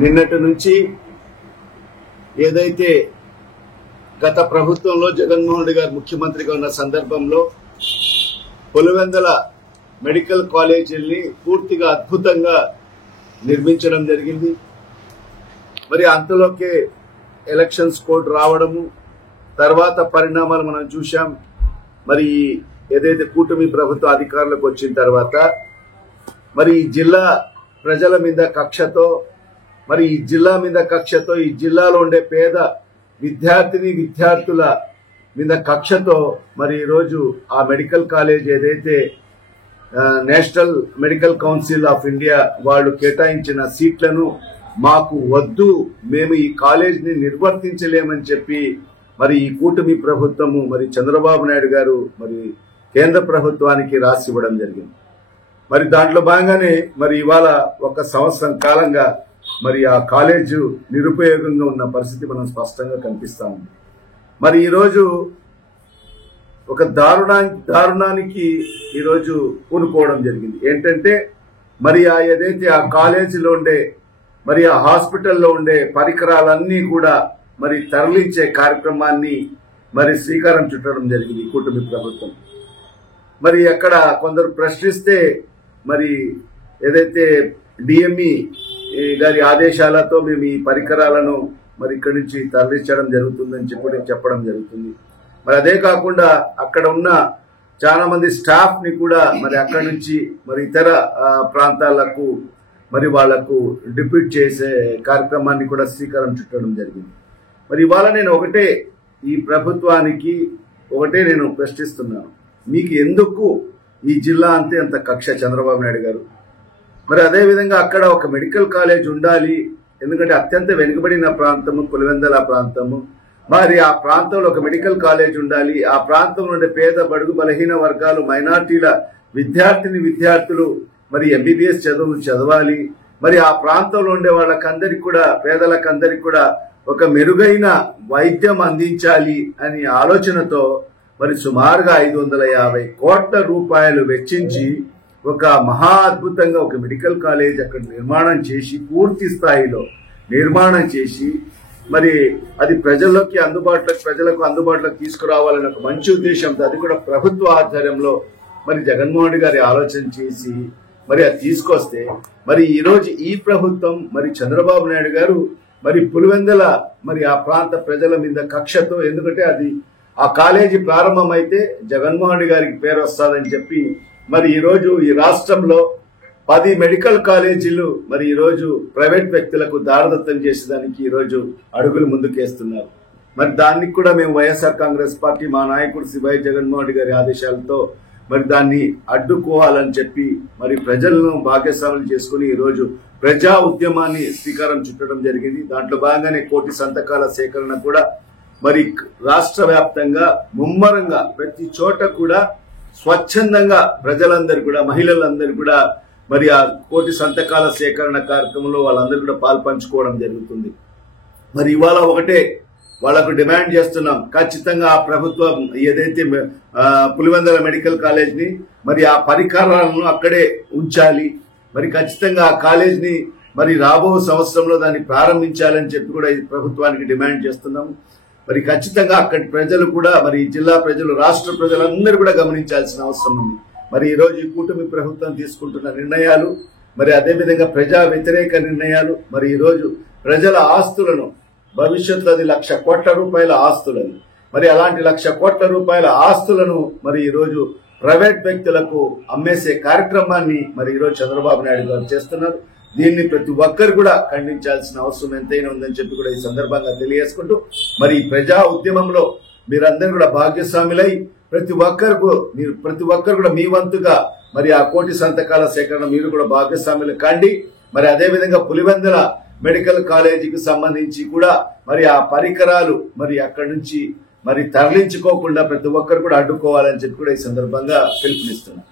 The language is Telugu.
నిన్నటి నుంచి ఏదైతే గత ప్రభుత్వంలో జగన్మోహన్ రెడ్డి గారు ముఖ్యమంత్రిగా ఉన్న సందర్భంలో పులివెందుల మెడికల్ కాలేజీల్ని పూర్తిగా అద్భుతంగా నిర్మించడం జరిగింది. మరి అంతలోకే ఎలక్షన్స్ కోడ్ రావడము, తర్వాత పరిణామాలు మనం చూశాం. మరి ఏదైతే కూటమి ప్రభుత్వ అధికారులకు వచ్చిన తర్వాత మరి ఈ జిల్లా ప్రజల మీద కక్షతో, మరి ఈ జిల్లాలో ఉండే పేద విద్యార్థుల మీద కక్షతో మరి ఈరోజు ఆ మెడికల్ కాలేజ్ ఏదైతే national medical council of India వాళ్ళు కేటాయించిన సీట్లను మాకు వద్దు, మేము ఈ కాలేజీని నిర్వర్తించలేమని చెప్పి మరి ఈ కూటమి ప్రభుత్వము మరి చంద్రబాబు నాయుడు గారు మరి కేంద్ర ప్రభుత్వానికి రాసి ఇవ్వడం జరిగింది. మరి దాంట్లో భాగంగానే మరి ఇవాళ 1 సంవత్సరం కాలంగా మరి ఆ కాలేజు నిరుపయోగంగా ఉన్న పరిస్థితి మనం స్పష్టంగా కనిపిస్తా ఉంది. మరి ఈరోజు ఒక దారుణానికి ఈరోజు పూనుకోవడం జరిగింది. ఏంటంటే మరి ఏదైతే ఆ కాలేజీలో ఉండే మరి ఆ హాస్పిటల్లో ఉండే పరికరాలన్నీ కూడా మరి తరలించే కార్యక్రమాన్ని మరి శ్రీకారం చుట్టడం జరిగింది కూటమి ప్రభుత్వం. మరి అక్కడ కొందరు ప్రశ్నిస్తే మరి ఏదైతే డిఎంఈ గారి ఆదేశాలతో మేము ఈ పరికరాలను మరి ఇక్కడి నుంచి తరలించడం జరుగుతుందని చెప్పడం జరుగుతుంది. మరి అదే కాకుండా అక్కడ ఉన్న చాలా మంది స్టాఫ్ ని కూడా మరి అక్కడి నుంచి మరి ఇతర ప్రాంతాలకు మరి వాళ్లకు డిప్యూట్ చేసే కార్యక్రమాన్ని కూడా శ్రీకారం చుట్టడం జరిగింది. మరి ఇవాళ నేను ఈ ప్రభుత్వానికి నేను ప్రశ్నిస్తున్నాను, మీకు ఎందుకు ఈ జిల్లా అంత కక్ష చంద్రబాబు నాయుడు గారు? మరి అదేవిధంగా అక్కడ ఒక మెడికల్ కాలేజ్ ఉండాలి, ఎందుకంటే అత్యంత వెనుకబడిన ప్రాంతము పులివెందుల ప్రాంతము. మరి ఆ ప్రాంతంలో ఒక మెడికల్ కాలేజ్ ఉండాలి. ఆ ప్రాంతంలో ఉండే పేద బడుగు బలహీన వర్గాలు మైనార్టీల విద్యార్థులు మరి ఎంబీబీఎస్ చదవాలి. మరి ఆ ప్రాంతంలో ఉండే వాళ్ళకందరికి కూడా పేదలకందరికి కూడా ఒక మెరుగైన వైద్యం అందించాలి అని ఆలోచనతో మరి సుమారుగా 550 కోట్ల రూపాయలు వెచ్చించి ఒక మహా అద్భుతంగా ఒక మెడికల్ కాలేజ్ అక్కడ నిర్మాణం చేసి పూర్తి స్థాయిలో నిర్మాణం చేసి మరి అది ప్రజలకు అందుబాటులోకి తీసుకురావాలని ఒక మంచి ఉద్దేశంతో, అది కూడా ప్రభుత్వ ఆధ్వర్యంలో మరి జగన్మోహన్ రెడ్డి గారి ఆలోచన చేసి మరి అది తీసుకొస్తే మరి ఈరోజు ఈ ప్రభుత్వం మరి చంద్రబాబు నాయుడు గారు మరి పులివెందుల మరి ఆ ప్రాంత ప్రజల మీద కక్షతో, ఎందుకంటే అది ఆ కాలేజీ ప్రారంభమైతే జగన్మోహన్ రెడ్డి గారికి పేరు వస్తుందని చెప్పి మరి ఈరోజు ఈ రాష్ట్రంలో 10 మెడికల్ కాలేజీలు మరి ఈరోజు ప్రైవేట్ వ్యక్తులకు దారదత్తం చేసేదానికి ఈరోజు అడుగులు ముందుకేస్తున్నారు. మరి దానికి కూడా మేము వైఎస్ఆర్ కాంగ్రెస్ పార్టీ మా నాయకుడు సివై జగన్మోహన్ రెడ్డి గారి ఆదేశాలతో మరి దాన్ని అడ్డుకోవాలని చెప్పి మరి ప్రజలను భాగస్వాములు చేసుకుని ఈరోజు ప్రజా ఉద్యమాన్ని శ్రీకారం చుట్టడం జరిగింది. దాంట్లో భాగంగానే 1 కోటి సంతకాల సేకరణ కూడా మరి రాష్ట్ర వ్యాప్తంగా ముమ్మరంగా ప్రతి చోట కూడా స్వచ్ఛందంగా ప్రజలందరూ కూడా మహిళలందరూ కూడా మరి ఆ 1 కోటి సంతకాల సేకరణ కార్యక్రమంలో వాళ్ళందరూ కూడా పాల్పంచుకోవడం జరుగుతుంది. మరి ఇవాళ వాళ్లకు డిమాండ్ చేస్తున్నాం, ఖచ్చితంగా ఆ ప్రభుత్వం ఏదైతే పులివెందుల మెడికల్ కాలేజ్ ని మరి ఆ పరికరాలను అక్కడే ఉంచాలి. మరి ఖచ్చితంగా ఆ కాలేజ్ ని మరి రాబో సంవత్సరంలో దాన్ని ప్రారంభించాలని చెప్పి కూడా ఈ ప్రభుత్వానికి డిమాండ్ చేస్తున్నాము. మరి ఖచ్చితంగా అక్కడి ప్రజలు కూడా మరి జిల్లా ప్రజలు రాష్ట్ర ప్రజలందరూ కూడా గమనించాల్సిన అవసరం ఉంది. మరి ఈ రోజు ఈ కూటమి ప్రభుత్వం తీసుకుంటున్న నిర్ణయాలు మరి అదేవిధంగా ప్రజా వ్యతిరేక నిర్ణయాలు మరి ఈ రోజు ప్రజల ఆస్తులను భవిష్యత్తులో అది 1,00,000 కోట్ల రూపాయల ఆస్తులని మరి అలాంటి 1,00,000 కోట్ల రూపాయల ఆస్తులను మరి ఈ రోజు ప్రైవేట్ వ్యక్తులకు అమ్మేసే కార్యక్రమాన్ని మరి ఈ రోజు చంద్రబాబు నాయుడు గారు చేస్తున్నారు. దీన్ని ప్రతి ఒక్కరు కూడా ఖండించాల్సిన అవసరం ఎంతైనా ఉందని చెప్పి కూడా ఈ సందర్భంగా తెలియజేసుకుంటూ మరి ఈ ప్రజా ఉద్యమంలో మీరందరూ కూడా భాగస్వాములై ప్రతి ఒక్కరు కూడా మీ వంతుగా మరి ఆ 1 కోటి సంతకాల సేకరణ మీరు కూడా భాగస్వాములు కండి. మరి అదేవిధంగా పులివెందుల మెడికల్ కాలేజీకి సంబంధించి కూడా మరి ఆ పరికరాలు మరి అక్కడి నుంచి మరి తరలించుకోకుండా ప్రతి ఒక్కరు కూడా అడ్డుకోవాలని చెప్పి కూడా ఈ సందర్భంగా పిలుపునిస్తున్నారు.